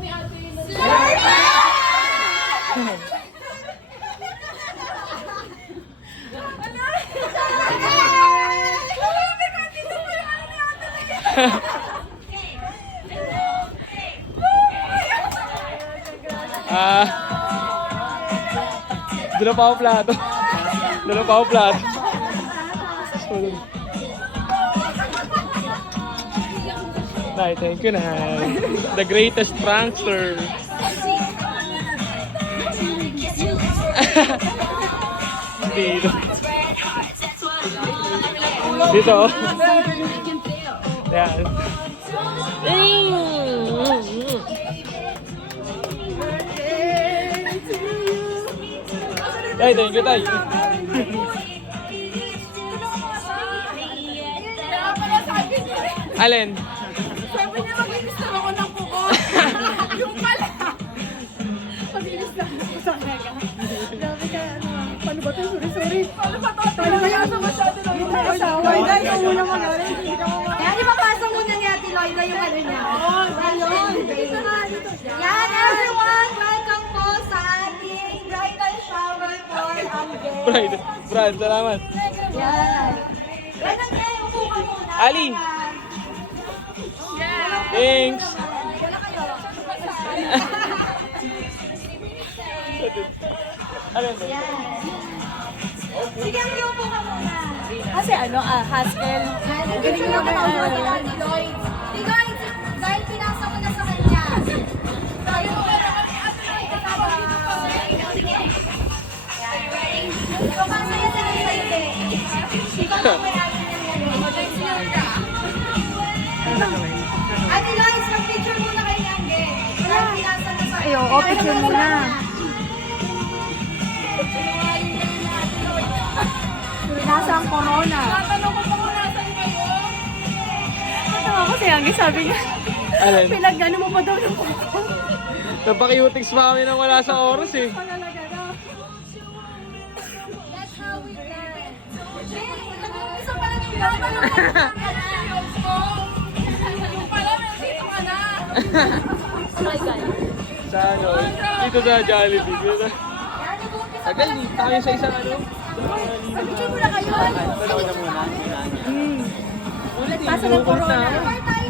ni ate yun. Dala pa ako plato. Dala pa ako plato. Nay, thank you, Nay. The greatest prankster. Dito. Dito. Yan. Tay, thank you, Tay. Kaya pala sabi niya, Alin? sabi niya maglinis na ako ng kuko. Yung pala. Maglinis na ako sa kanya. Grabe ka, paano ba ito? Sorry. Paano ba ito? Paano kaya sa masyado lang yung asawa? Lloyda, ikaw muna mag-aral. Yan, ipapasa muna ni Ate Lloyda yung ano niya. Ayun. Yan, everyone! Welcome po sa ating bridal shower for Amgen. Brad, salamat. Yan. Ganun kayo, upo ka muna. Ali. Thanks. Wala kayo. Alin? Sige, Amgen, upo ka muna. Kasi Haskell. Galing mo na Ate Lloyd. Ate Lloyd, dahil pinasa mo na sa kanya. Tayo mo na kami Ate Lloyd. Ikaw masaya sa side eh. Ikaw ang may atin yan ngayon. Ate Lloyd, mag-picture muna kay Angge. Dahil pinasa na sa kanya. Ayo, picture muna. Nasa ang corona. Tatanong ko kung nasan kayo. Natawa ko si Anggi, sabi niya. Alin? Pinag-ano mo pa daw ng kuko. Napaki-utix pa kami nang wala sa oras eh. Palalaga daw. That's how we learn. Nag-umpisa pa lang yung laba ng videos ko. Yung pala, nandito ka na. Sa ano? Dito sa Jollibee. Dito sa... Tagal, dito kami sa isang ano. Picture mo na kayo. Dalawa na muna. Pasa ng corona. Before tayo